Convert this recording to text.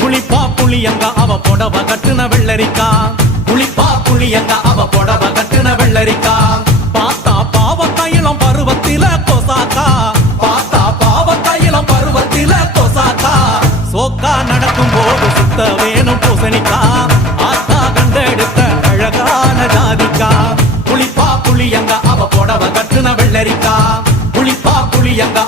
புளிப்பா புளியங்க அவ புடவ கட்டுன வெள்ளரிக்கா, புளிப்பா புளியங்க அவ புடவ கட்டுன வெள்ளரிக்கா. பார்த்தா பாவக்காயிலம் பருவத்தில கொசாக்கா, பார்த்தா பாவக்காயிலம் பருவத்தில கொசாக்கா. சோக்கா நடக்கும் போது சுத்த வேணும் பூசணிக்கா, ஆத்தா கண்டெடுத்த அழகான ஜாதிக்கா. புளிப்பா புளியங்க அவ புடவ கட்டுன வெள்ளரிக்கா, புளிப்பா புளியங்க